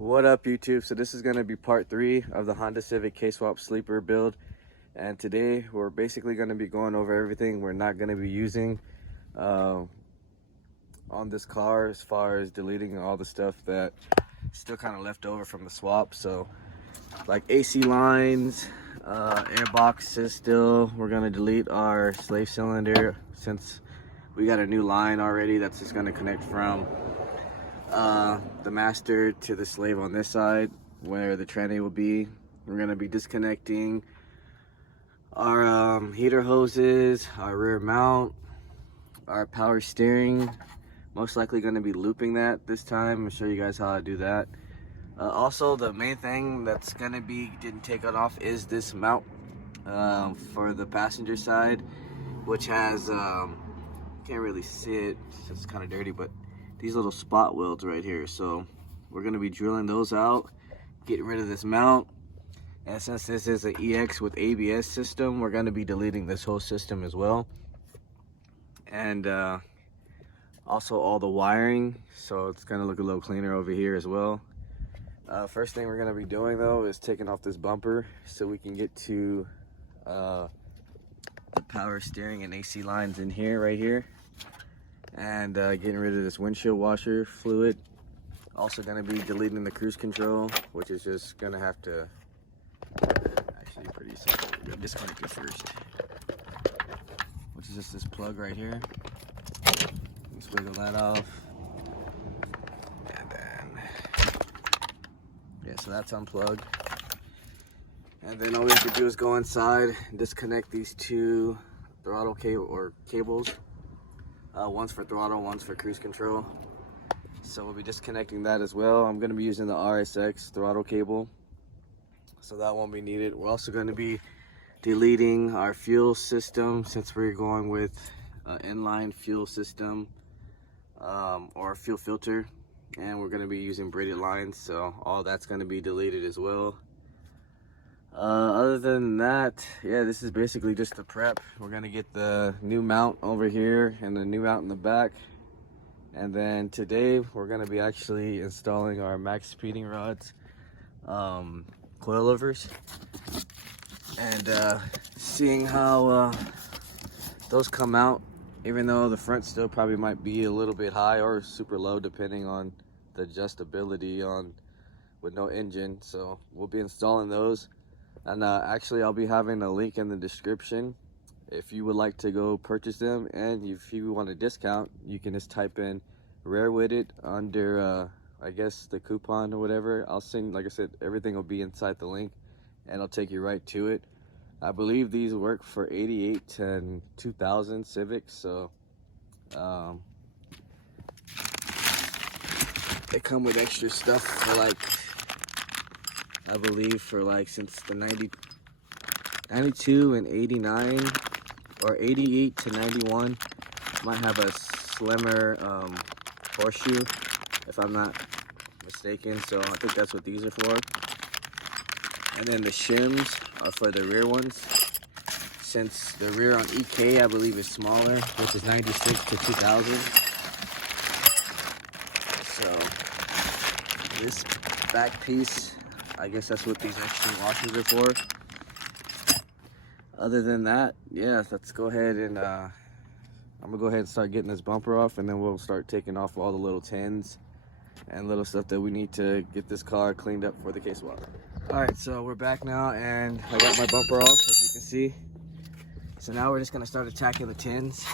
What up, YouTube? So this is going to be part 3 of the Honda Civic K-Swap sleeper build, and today we're basically going to be going over everything we're not going to be using on this car, as far as deleting all the stuff that still kind of left over from the swap. So like AC lines, air boxes, still we're going to delete our slave cylinder since we got a new line already that's just going to connect from the master to the slave on this side where the tranny will be. We're going to be disconnecting our heater hoses, our rear mount, our power steering. Most likely going to be looping that this time. I'll show you guys how I do that. Also, the main thing that's going to be getting taken off is this mount for the passenger side, which has can't really see it, it's kind of dirty, but these little spot welds right here. So we're going to be drilling those out, getting rid of this mount. And since this is an EX with ABS system, we're going to be deleting this whole system as well, and also all the wiring, so it's going to look a little cleaner over here as well. First thing we're going to be doing though is taking off this bumper so we can get to the power steering and AC lines in here, right here, and getting rid of this windshield washer fluid. Also going to be deleting the cruise control, which is just going to have to, actually pretty simple. We're going to disconnect it first, which is just this plug right here. Let's wiggle that off, and then yeah, so that's unplugged. And then all we have to do is go inside and disconnect these two throttle cables. One's for throttle, one's for cruise control. So we'll be disconnecting that as well. I'm going to be using the RSX throttle cable, so that won't be needed. We're also going to be deleting our fuel system since we're going with inline fuel system or fuel filter, and we're going to be using braided lines, so all that's going to be deleted as well. Other than that, yeah, this is basically just the prep. We're going to get the new mount over here and the new mount in the back. And then today we're going to be actually installing our max speeding rods, coilovers, and seeing how those come out, even though the front still probably might be a little bit high or super low depending on the adjustability on with no engine. So we'll be installing those, and actually I'll be having a link in the description if you would like to go purchase them, and if you want a discount, you can just type in Rare With It under I guess the coupon or whatever. I'll send, like I said, everything will be inside the link and I'll take you right to it. I believe these work for 88 and 2000 Civics, so they come with extra stuff for, like, I believe for like since the 92 and 89 or 88 to 91 might have a slimmer horseshoe, if I'm not mistaken. So I think that's what these are for. And then the shims are for the rear ones, since the rear on EK I believe is smaller, which is 96 to 2000. So this back piece, I guess that's what these extra washers are for. Other than that, yeah, let's go ahead and I'm gonna go ahead and start getting this bumper off, and then we'll start taking off all the little tins and little stuff that we need to get this car cleaned up for the K-Swap. All right, so we're back now, and I got my bumper off, as you can see. So now we're just gonna start attacking the tins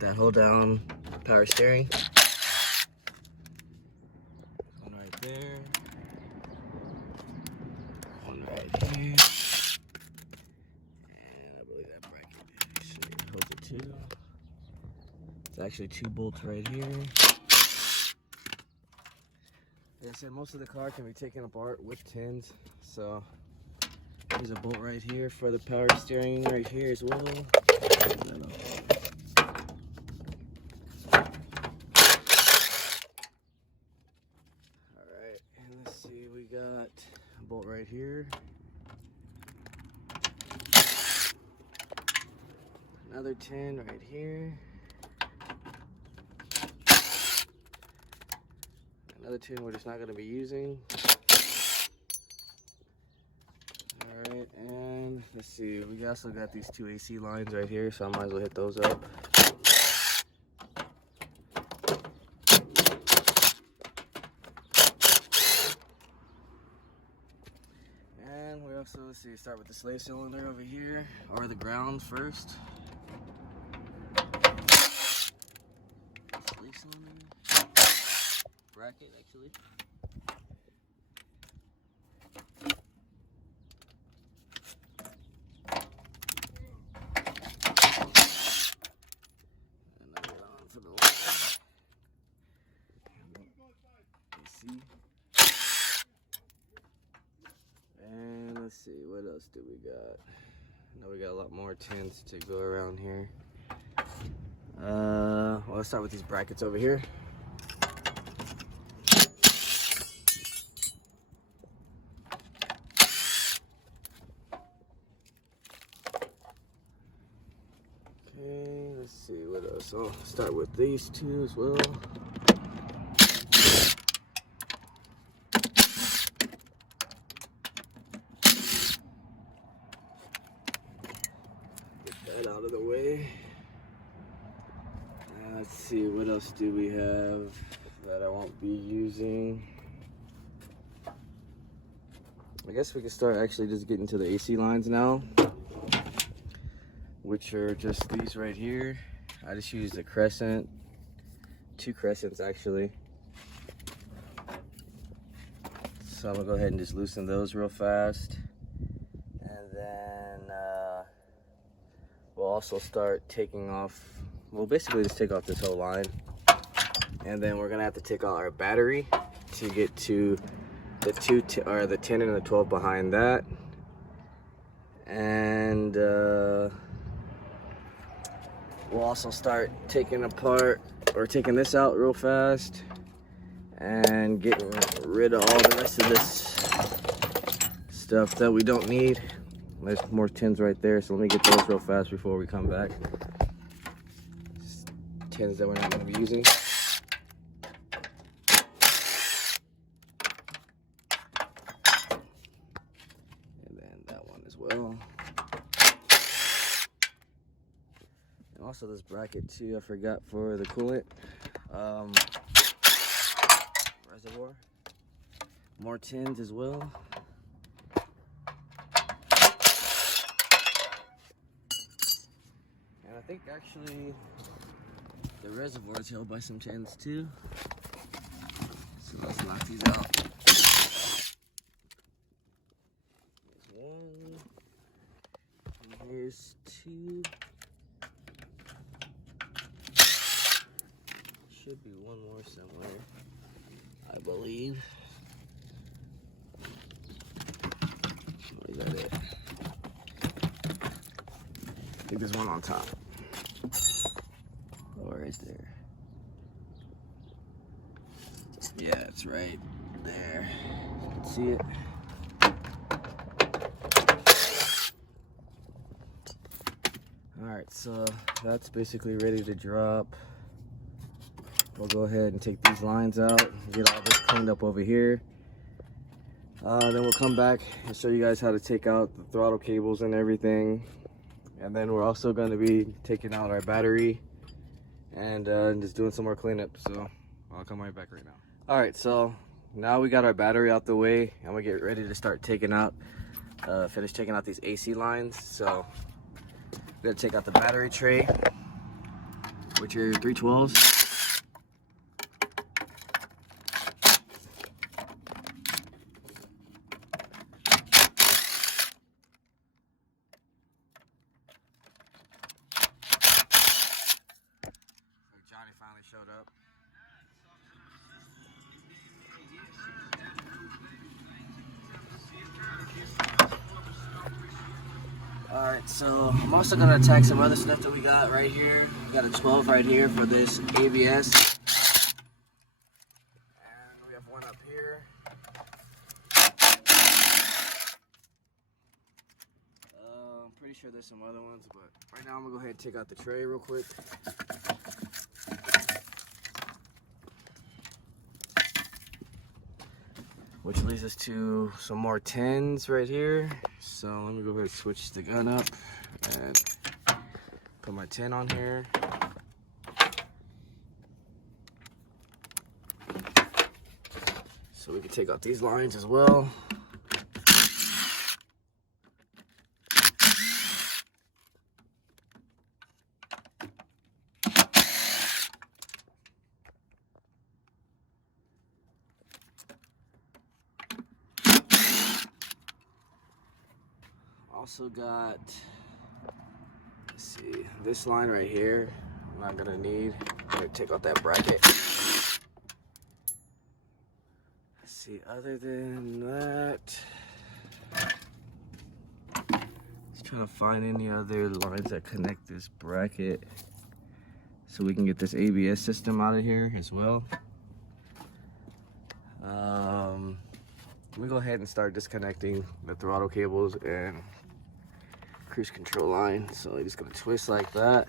that hold down power steering. One right there. One right here. And I believe that bracket actually holds it too. It's actually 2 bolts right here. Like I said, most of the car can be taken apart with tins, so there's a bolt right here for the power steering right here as well. Alright, and let's see, we got a bolt right here. Another tin right here. Another tin we're just not going to be using. Alright, and let's see, we also got these two AC lines right here, so I might as well hit those up. And we also, let's see, start with the slave cylinder over here, or the ground first. Slave cylinder. Bracket, actually. For the line. And let's see, what else do we got? I know we got a lot more tins to go around here. Well, let's start with these brackets over here. Okay, let's see what else. I'll start with these two as well. Get that out of the way. And let's see, what else do we have that I won't be using? I guess we can start actually just getting to the AC lines now, which are just these right here. I just used a crescent, two crescents actually. So I'm gonna go ahead and just loosen those real fast. And then we'll also start taking off, we'll basically just take off this whole line. And then we're gonna have to take out our battery to get to the the 10 and the 12 behind that. And we'll also start taking apart or taking this out real fast and getting rid of all the rest of this stuff that we don't need. There's more tins right there, so let me get those real fast before we come back. Just tins that we're not going to be using. And then that one as well. And also this bracket too, I forgot, for the coolant reservoir. More tins as well. And I think actually the reservoir is held by some tins too. So let's knock these out. Here's one. And here's two. Should be one more somewhere, I believe. Or is that it? I think there's one on top. Or is there? Yeah, it's right there. You can see it. Alright, so that's basically ready to drop. We'll go ahead and take these lines out, get all this cleaned up over here. Then we'll come back and show you guys how to take out the throttle cables and everything. And then we're also going to be taking out our battery and just doing some more cleanup. So I'll come right back right now. Alright, so now we got our battery out the way and we get ready to start taking out, finish taking out these AC lines. So we're going to take out the battery tray, which are 312s. Johnny finally showed up. Alright, so I'm also going to attack some other stuff that we got right here. We got a 12 right here for this ABS. And we have one up here. I'm pretty sure there's some other ones, but right now I'm going to go ahead and take out the tray real quick. which leads us to some more 10s right here. So let me go ahead and switch the gun up and put my 10 on here. So we can take out these lines as well. Also got, let's see, this line right here. I'm not gonna need. I'm gonna take out that bracket. Let's see, other than that, just trying to find any other lines that connect this bracket so we can get this ABS system out of here as well. Let me go ahead and start disconnecting the throttle cables and cruise control line. So I'm just gonna twist like that.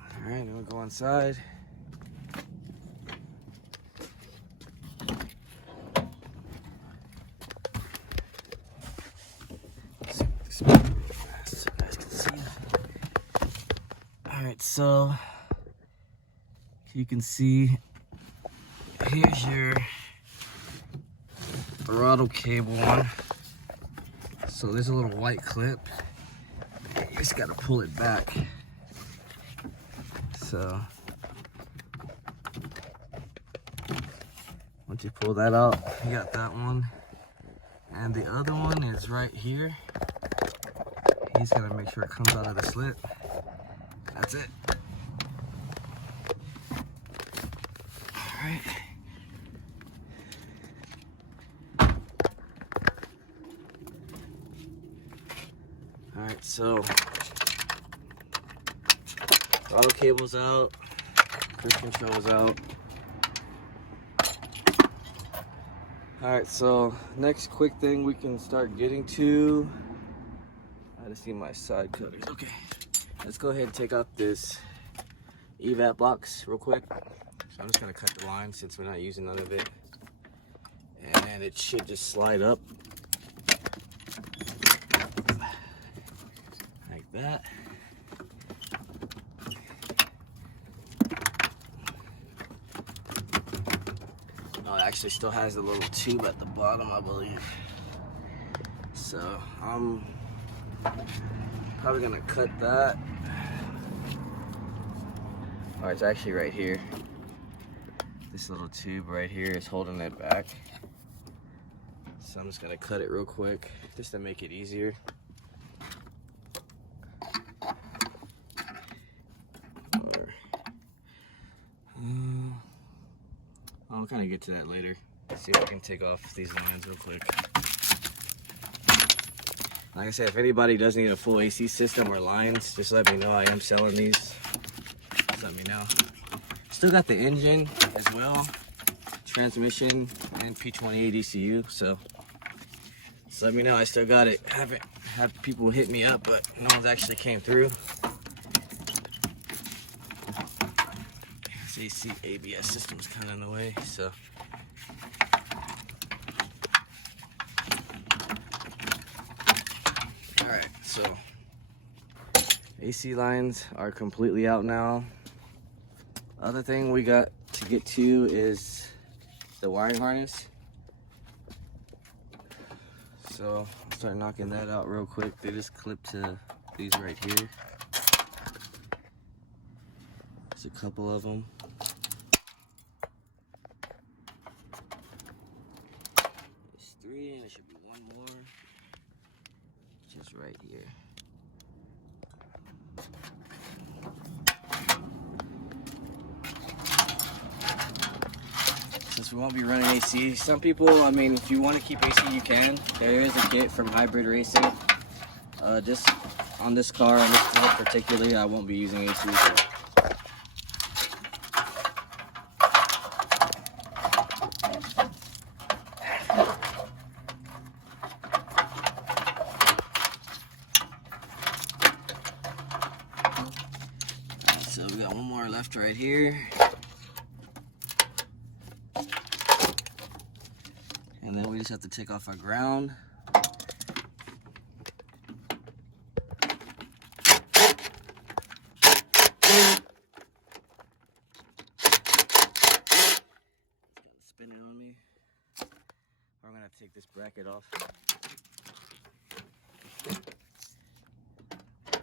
All right, then we'll go inside. So you guys can see. All right, so you can see here's your throttle cable one. So there's a little white clip. You just gotta pull it back. So once you pull that out, you got that one. And the other one is right here. You just gotta make sure it comes out of the slit. That's it. All right. Alright, so throttle cable's out, cruise control's out. Alright, so next quick thing we can start getting to, I had to see my side cutters. Okay, let's go ahead and take out this evap box real quick. So I'm just gonna cut the line since we're not using none of it. And it should just slide up. That. Oh, it actually still has a little tube at the bottom, I believe. So I'm probably gonna cut that. Oh, it's actually right here. This little tube right here is holding it back. So I'm just gonna cut it real quick just to make it easier. I'll kind of get to that later. See if I can take off these lines real quick. Like I said, if anybody does need a full AC system or lines, just let me know. I am selling these. Just let me know. Still got the engine as well, transmission, and P28 ECU. So just let me know. I still got it. Haven't had people hit me up, but no one's actually came through. AC ABS system's kind of in the way, so all right, so AC lines are completely out now. Other thing we got to get to is the wiring harness. So I'll start knocking that out real quick. They just clip to these right here. There's a couple of them. There's 3 and there should be 1 more. Just right here. Since we won't be running AC, some people, I mean, if you want to keep AC, you can. There is a kit from Hybrid Racing. Just on this car, on this build particularly, I won't be using AC. So. So we got one more left right here. And then we just have to take off our ground. Spin it on me. I'm gonna have to take this bracket off. There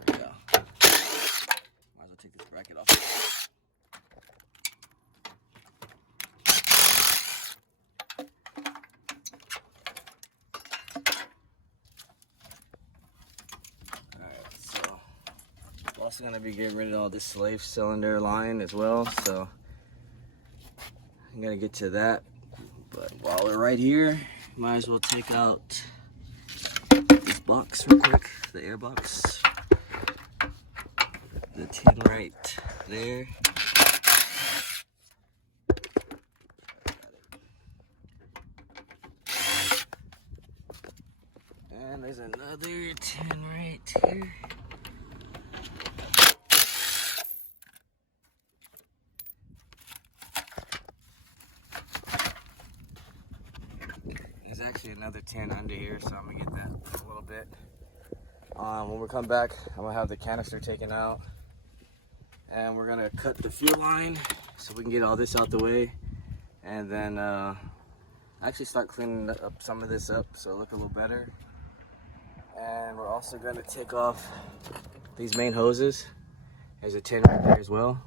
we go. Might as well take this bracket off. Alright, so I'm also gonna be getting rid of all this slave cylinder line as well, so I'm gonna get to that. But while we're right here, might as well take out this box real quick, the air box. The tin right there. And there's another tin right here. There's actually another tin under here, so I'm gonna get that in a little bit. When we come back, I'm gonna have the canister taken out, and we're gonna cut the fuel line so we can get all this out the way, and then actually start cleaning up some of this up so it look a little better. And we're also gonna take off these main hoses. There's a tin right there as well,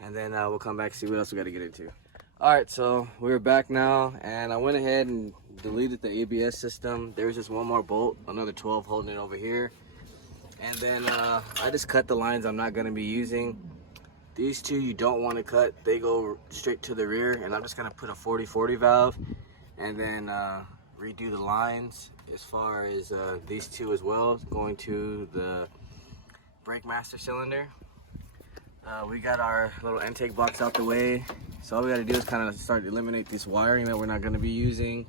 and then we'll come back and see what else we got to get into. Alright, so we're back now, and I went ahead and deleted the ABS system. There's just one more bolt, another 12 holding it over here. And then I just cut the lines I'm not going to be using. These two you don't want to cut, they go straight to the rear, and I'm just going to put a 40-40 valve and then redo the lines as far as these two as well, going to the brake master cylinder. We got our little intake box out the way, so all we got to do is kind of start to eliminate this wiring that we're not going to be using.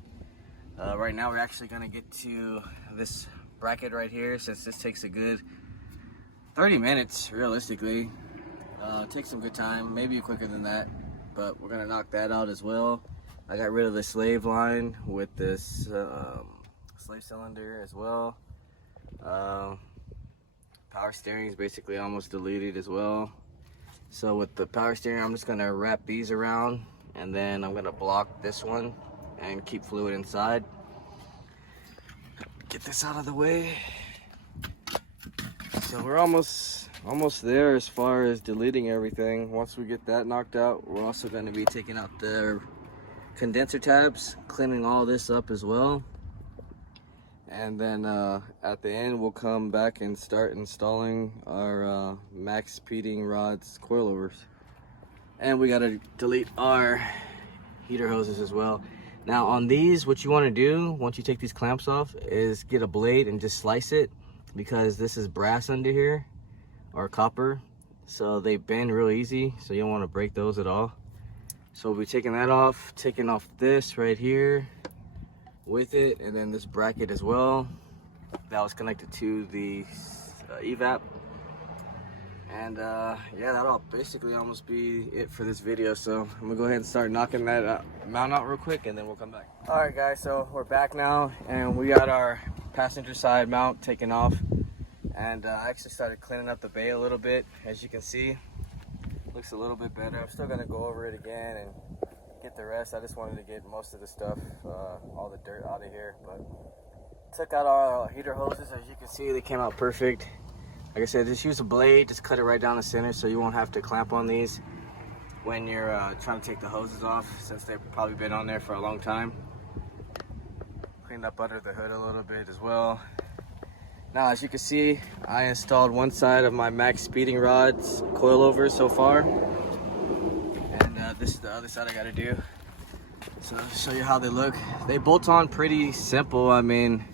Right now we're actually going to get to this bracket right here, since this takes a good 30 minutes realistically. It takes some good time, maybe quicker than that, but we're going to knock that out as well. I got rid of the slave line with this slave cylinder as well. Power steering is basically almost deleted as well. So with the power steering, I'm just gonna wrap these around, and then I'm gonna block this one and keep fluid inside. Get this out of the way. So we're almost there as far as deleting everything. Once we get that knocked out, we're also gonna be taking out the condenser tabs, cleaning all this up as well. And then at the end, we'll come back and start installing our max speeding rods coilovers. And we gotta delete our heater hoses as well. Now on these, what you wanna do, once you take these clamps off, is get a blade and just slice it, because this is brass under here, or copper. So they bend real easy, so you don't wanna break those at all. So we'll be taking that off, taking off this right here with it, and then this bracket as well that was connected to the evap. And yeah, that'll basically almost be it for this video. So I'm gonna go ahead and start knocking that mount out real quick, and then we'll come back. All right guys, so we're back now, and we got our passenger side mount taken off, and I actually started cleaning up the bay a little bit. As you can see, looks a little bit better. I'm still gonna go over it again and get the rest. I just wanted to get most of the stuff, all the dirt out of here. But took out our heater hoses. As you can see, they came out perfect. Like I said, just use a blade, just cut it right down the center, so you won't have to clamp on these when you're trying to take the hoses off, since they've probably been on there for a long time. Cleaned up under the hood a little bit as well. Now, as you can see, I installed one side of my max speeding rods coilover so far. This is the other side I gotta do. So I'll show you how they look. They bolt on pretty simple. I mean,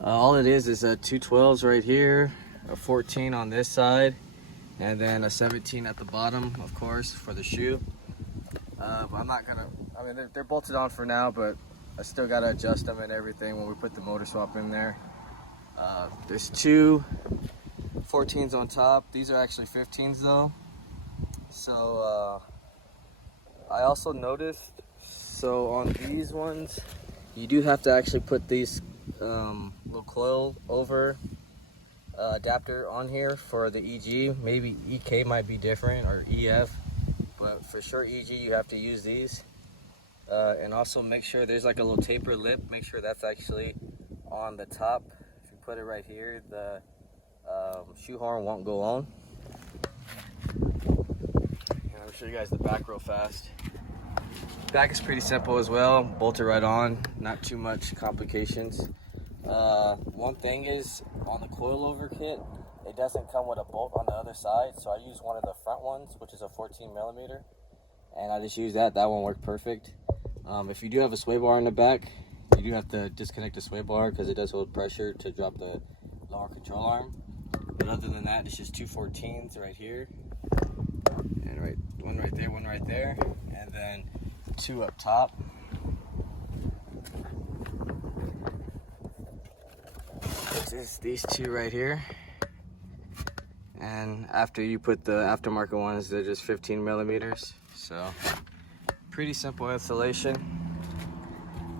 all it is a 212s right here, a 14 on this side, and then a 17 at the bottom, of course, for the shoe. But I'm not gonna, I mean, they're bolted on for now, but I still gotta adjust them and everything when we put the motor swap in there. There's two 14s on top. These are actually 15s though. So I also noticed, so on these ones, you do have to actually put these little coilover adapter on here for the EG. Maybe EK might be different, or EF, but for sure EG you have to use these. And also make sure there's like a little taper lip. Make sure that's actually on the top. If you put it right here, the shoe horn won't go on. And I'll show you guys the back real fast. Back is pretty simple as well. Bolt it right on. Not too much complications. One thing is, on the coilover kit, it doesn't come with a bolt on the other side, so I use one of the front ones, which is a 14mm, and I just use that. That one worked perfect. If you do have a sway bar in the back, you do have to disconnect the sway bar because it does hold pressure to drop the lower control arm. But other than that, it's just two 14s right here, and one right there, and then two up top. Is these two right here, and after you put the aftermarket ones, they're just 15mm. So pretty simple installation.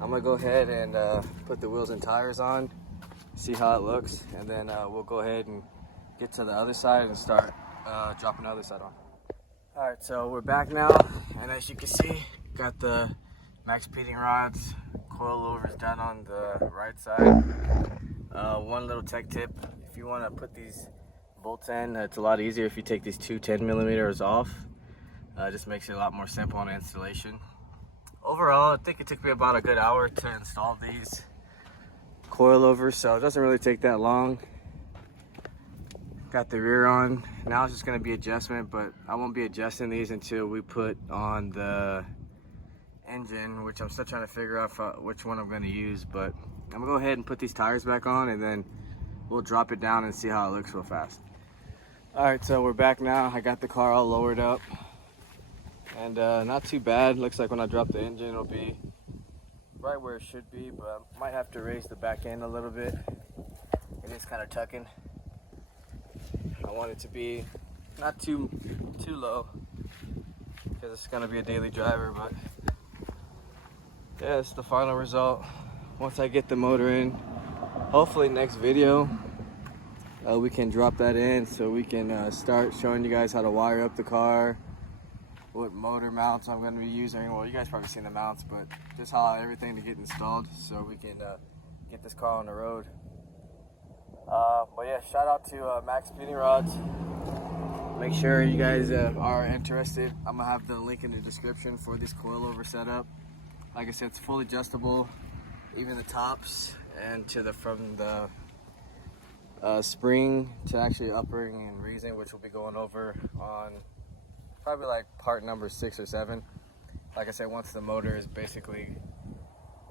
I'm gonna go ahead and put the wheels and tires on, see how it looks, and then we'll go ahead and get to the other side and start dropping the other side on. All right, so we're back now, and as you can see, got the max speeding rods, coilovers done on the right side. One little tech tip: if you want to put these bolts in, it's a lot easier if you take these two 10mm off. Just makes it a lot more simple on installation. Overall, I think it took me about a good hour to install these coilovers, so it doesn't really take that long. Got the rear on. Now it's just going to be adjustment, but I won't be adjusting these until we put on the engine, which I'm still trying to figure out which one I'm going to use. But I'm going to go ahead and put these tires back on, and then we'll drop it down and see how it looks real fast. Alright, so we're back now. I got the car all lowered up, and not too bad. Looks like when I drop the engine, it'll be right where it should be, but I might have to raise the back end a little bit. It is kind of tucking. I want it to be not too low, because it's going to be a daily driver. But yeah, it's the final result. Once I get the motor in, hopefully next video we can drop that in, so we can start showing you guys how to wire up the car, what motor mounts I'm going to be using. Well, you guys probably seen the mounts, but just how everything to get installed so we can get this car on the road. But yeah, shout out to Max Speeding Rods. Make sure you guys are interested. I'm gonna have the link in the description for this coilover setup. Like I said, it's fully adjustable, even the tops, and from the spring to actually uppering and raising, which we'll be going over on probably like part number 6 or 7. Like I said, once the motor is basically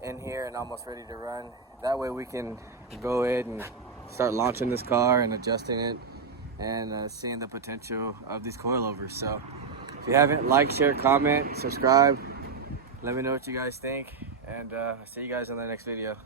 in here and almost ready to run, that way we can go ahead and start launching this car and adjusting it and seeing the potential of these coilovers. So if you haven't, like, share, comment, subscribe. Let me know what you guys think, and I'll see you guys in the next video.